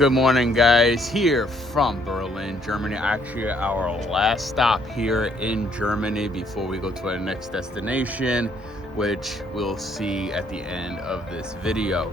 Good morning, guys. Here from Berlin, Germany. Actually, our last stop here in Germany before we go to our next destination, which we'll see at the end of this video.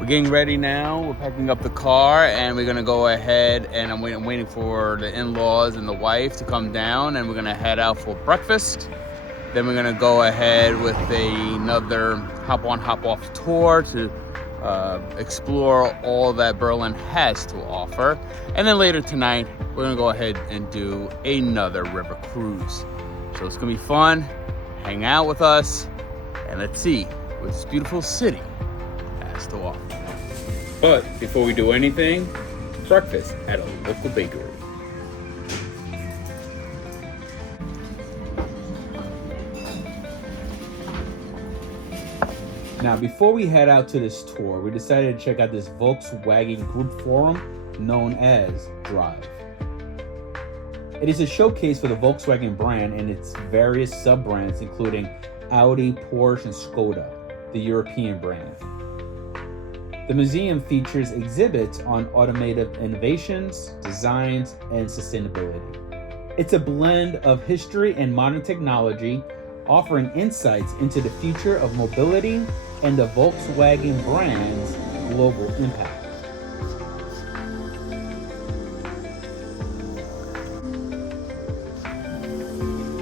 We're getting ready now. We're packing up the car and we're gonna go ahead, and I'm waiting for the in-laws and the wife to come down, and we're gonna head out for breakfast. Then we're gonna go ahead with another hop-on, hop-off tour to explore all that Berlin has to offer. And then later tonight, we're gonna go ahead and do another river cruise. So it's gonna be fun. Hang out with us and let's see what this beautiful city has to offer. But before we do anything, breakfast at a local bakery. Now, before we head out to this tour, we decided to check out this Volkswagen group forum known as Drive. It is a showcase for the Volkswagen brand and its various sub-brands, including Audi, Porsche, and Skoda, the European brand. The museum features exhibits on automotive innovations, designs, and sustainability. It's a blend of history and modern technology, offering insights into the future of mobility and the Volkswagen brand's global impact.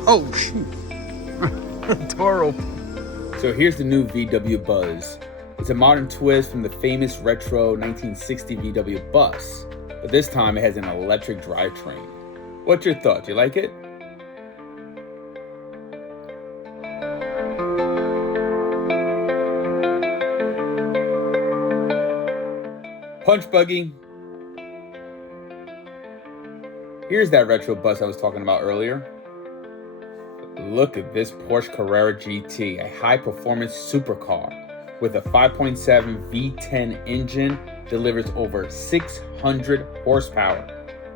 Oh, shoot. Door open. So here's the new VW Buzz. It's a modern twist from the famous retro 1960 VW bus, but this time it has an electric drivetrain. What's your thought? Do you like it? Punch buggy. Here's that retro bus I was talking about earlier. Look at this Porsche Carrera GT, a high-performance supercar with a 5.7 V10 engine, delivers over 600 horsepower.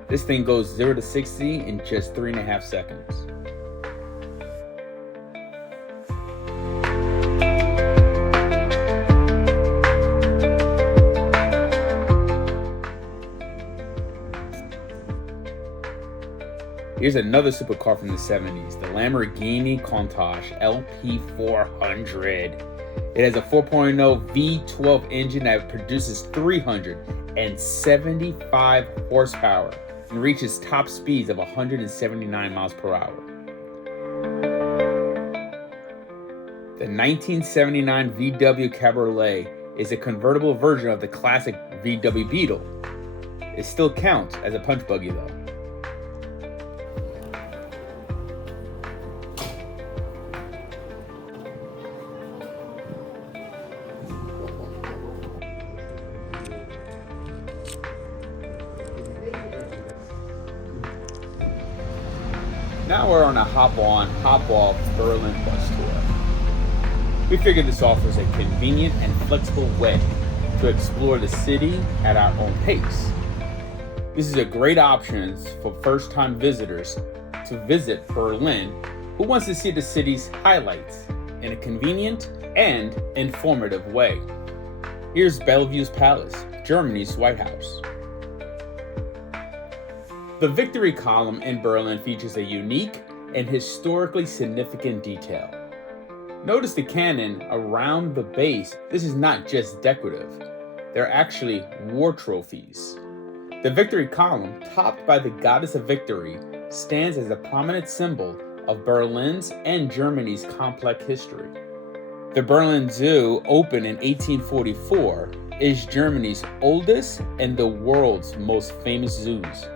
This thing goes 0 to 60 in just 3.5 seconds. Here's another supercar from the 70s, the Lamborghini Countach LP400. It has a 4.0 V12 engine that produces 375 horsepower and reaches top speeds of 179 miles per hour. The 1979 VW Cabriolet is a convertible version of the classic VW Beetle. It still counts as a punch buggy though. Now we're on a hop-on, hop-off Berlin bus tour. We figured this offers a convenient and flexible way to explore the city at our own pace. This is a great option for first-time visitors to visit Berlin who wants to see the city's highlights in a convenient and informative way. Here's Bellevue's Palace, Germany's White House. The Victory Column in Berlin features a unique and historically significant detail. Notice the cannon around the base. This is not just decorative. They're actually war trophies. The Victory Column, topped by the Goddess of Victory, stands as a prominent symbol of Berlin's and Germany's complex history. The Berlin Zoo, opened in 1844, is Germany's oldest and the world's most famous zoos.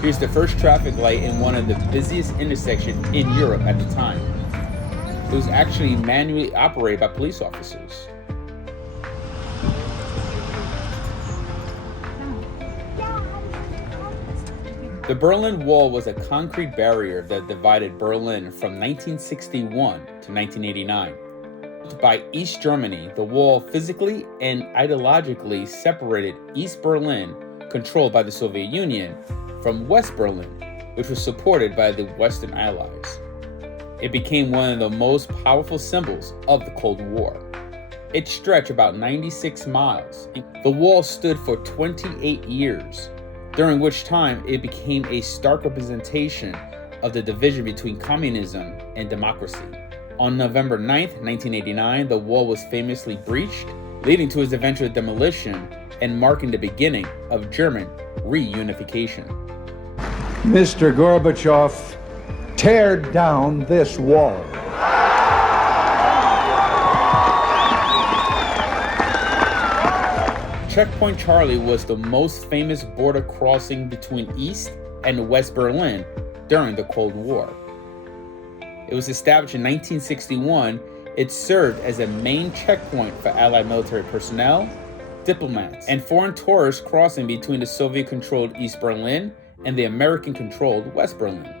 Here's the first traffic light in one of the busiest intersections in Europe at the time. It was actually manually operated by police officers. The Berlin Wall was a concrete barrier that divided Berlin from 1961 to 1989. By East Germany, the wall physically and ideologically separated East Berlin, controlled by the Soviet Union, from West Berlin, which was supported by the Western Allies. It became one of the most powerful symbols of the Cold War. It stretched about 96 miles. The wall stood for 28 years, during which time it became a stark representation of the division between communism and democracy. On November 9th, 1989, the wall was famously breached, leading to its eventual demolition and marking the beginning of German reunification. Mr. Gorbachev, tear down this wall. Checkpoint Charlie was the most famous border crossing between East and West Berlin during the Cold War. It was established in 1961. It served as a main checkpoint for Allied military personnel, diplomats, and foreign tourists crossing between the Soviet-controlled East Berlin and the American-controlled West Berlin.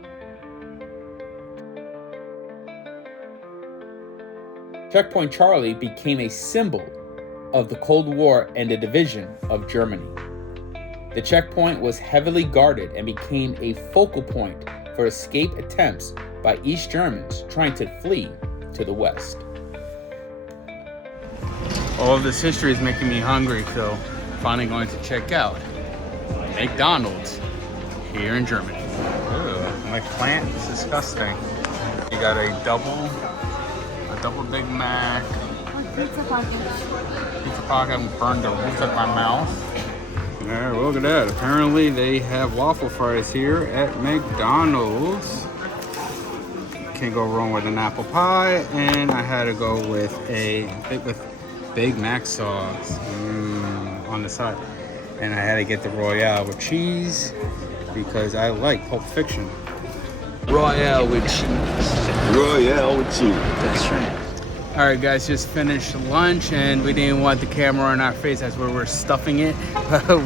Checkpoint Charlie became a symbol of the Cold War and the division of Germany. The checkpoint was heavily guarded and became a focal point for escape attempts by East Germans trying to flee to the West. All of this history is making me hungry, so finally going to check out McDonald's here in Germany. Ugh, my plant is disgusting. You got a double Big Mac. Pizza pockets. Pizza pocket burned the roof of my mouth. Yeah, look at that. Apparently they have waffle fries here at McDonald's. Can't go wrong with an apple pie, and I had to go with with Big Mac sauce on the side, and I had to get the Royale with cheese because I like Pulp Fiction. Royale with cheese. Royale with cheese. That's right. All right, guys, just finished lunch, and we didn't want the camera in our face as we were stuffing it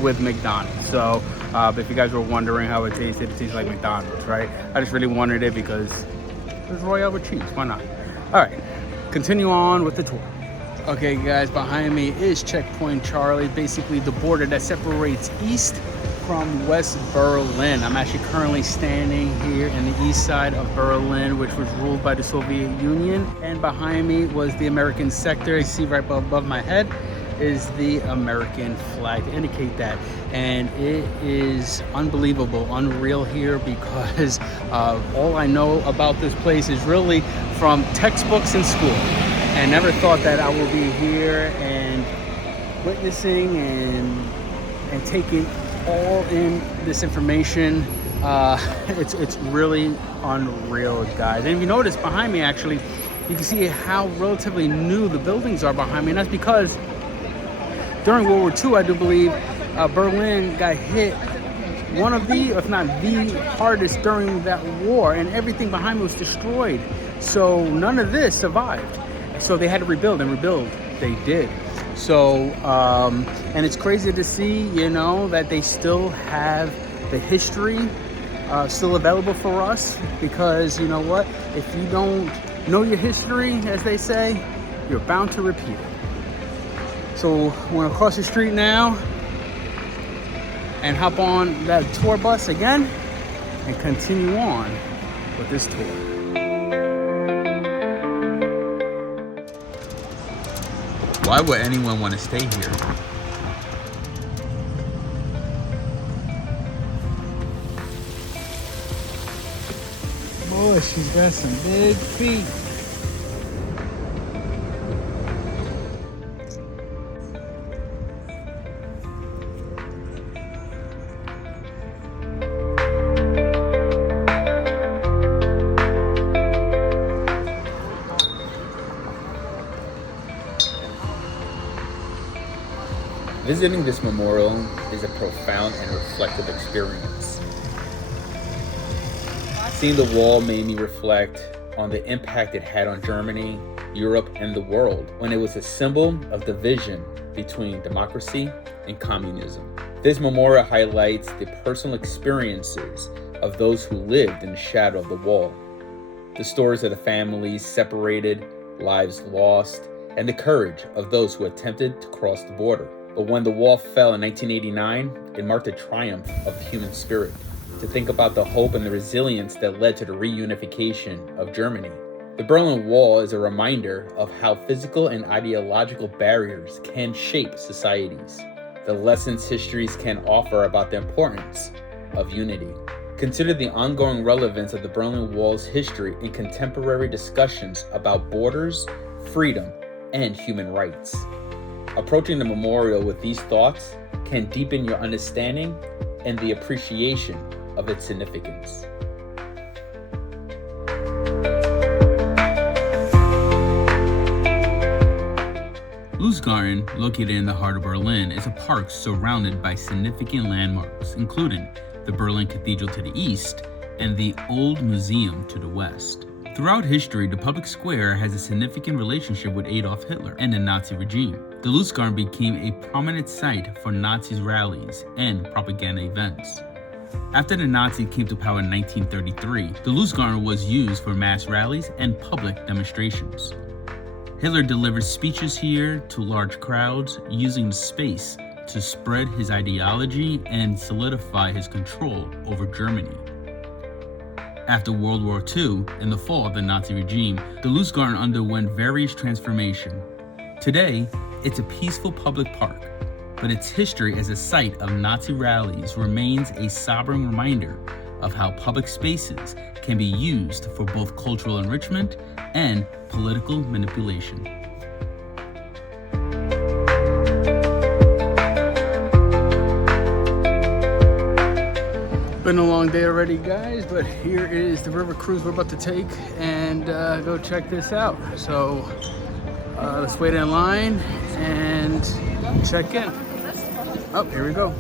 with McDonald's. So, if you guys were wondering how it tastes like McDonald's, right? I just really wanted it because it's Royale with cheese. Why not? All right, continue on with the tour. Okay, guys, behind me is Checkpoint Charlie, basically the border that separates East from West Berlin. I'm actually currently standing here in the east side of Berlin, which was ruled by the Soviet Union. And behind me was the American sector. You see right above my head is the American flag to indicate that. And it is unbelievable, unreal here, because all I know about this place is really from textbooks in school. And never thought that I would be here and witnessing and taking all in this information. It's really unreal, guys. And if you notice behind me, actually, you can see how relatively new the buildings are behind me, and that's because during World War II, I do believe Berlin got hit one of the, if not the hardest during that war, and everything behind me was destroyed. So none of this survived. So they had to rebuild, and rebuild they did. So, and it's crazy to see, you know, that they still have the history still available for us, because you know what? If you don't know your history, as they say, you're bound to repeat it. So we're gonna cross the street now and hop on that tour bus again and continue on with this tour. Why would anyone want to stay here? Boy, she's got some big feet. Visiting this memorial is a profound and reflective experience. Seeing the wall made me reflect on the impact it had on Germany, Europe, and the world, when it was a symbol of division between democracy and communism. This memorial highlights the personal experiences of those who lived in the shadow of the wall, the stories of the families separated, lives lost, and the courage of those who attempted to cross the border. But when the wall fell in 1989, it marked the triumph of the human spirit. to think about the hope and the resilience that led to the reunification of Germany. The Berlin Wall is a reminder of how physical and ideological barriers can shape societies, the lessons histories can offer about the importance of unity. Consider the ongoing relevance of the Berlin Wall's history in contemporary discussions about borders, freedom, and human rights. Approaching the memorial with these thoughts can deepen your understanding and the appreciation of its significance. Lustgarten, located in the heart of Berlin, is a park surrounded by significant landmarks, including the Berlin Cathedral to the east and the Old Museum to the west. Throughout history, the public square has a significant relationship with Adolf Hitler and the Nazi regime. The Lustgarten became a prominent site for Nazi rallies and propaganda events. After the Nazis came to power in 1933, the Lustgarten was used for mass rallies and public demonstrations. Hitler delivered speeches here to large crowds, using the space to spread his ideology and solidify his control over Germany. After World War II and the fall of the Nazi regime, the Lustgarten underwent various transformations. Today, it's a peaceful public park, but its history as a site of Nazi rallies remains a sobering reminder of how public spaces can be used for both cultural enrichment and political manipulation. Been a long day already, guys, but here is the river cruise we're about to take and go check this out. So let's wait in line and check in. Oh, here we go.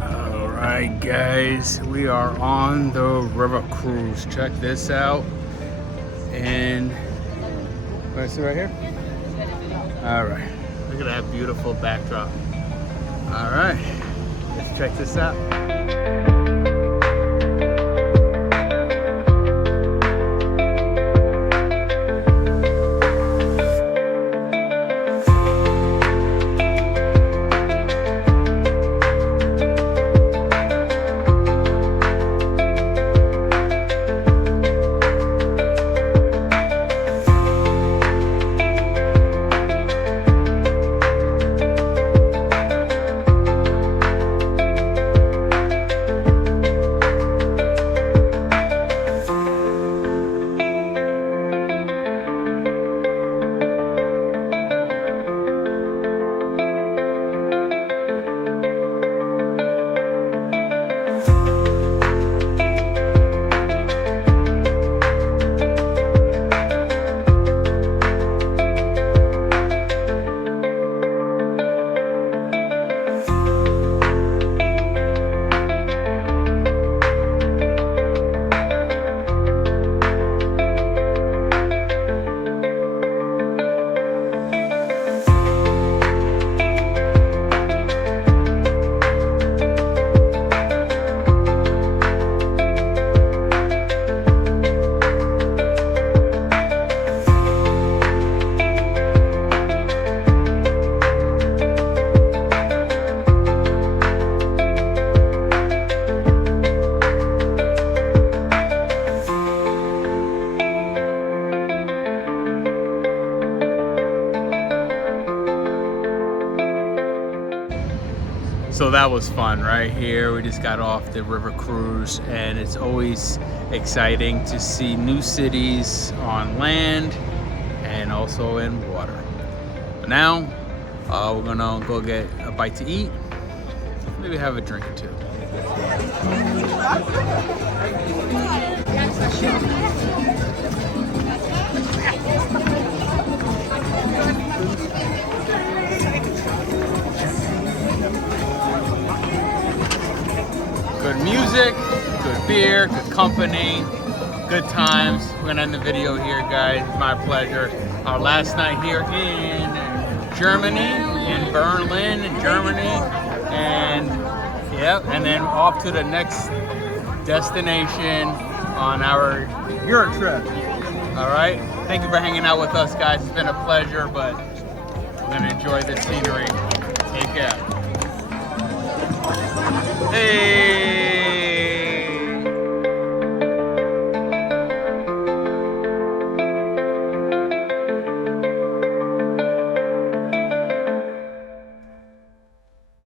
All right, guys, we are on the river cruise. Check this out. And what I see right here? All right, look at that beautiful backdrop. All right, let's check this out. So that was fun right here. We just got off the river cruise, and it's always exciting to see new cities on land and also in water. But now we're gonna go get a bite to eat, maybe have a drink or two. Good music, good beer, good company, good times. We're gonna end the video here, guys. It's my pleasure. Our last night here in Germany, in Berlin, Germany, and and then off to the next destination on our EuroTrip. All right. Thank you for hanging out with us, guys. It's been a pleasure, but we're gonna enjoy the scenery. Take care. Hey.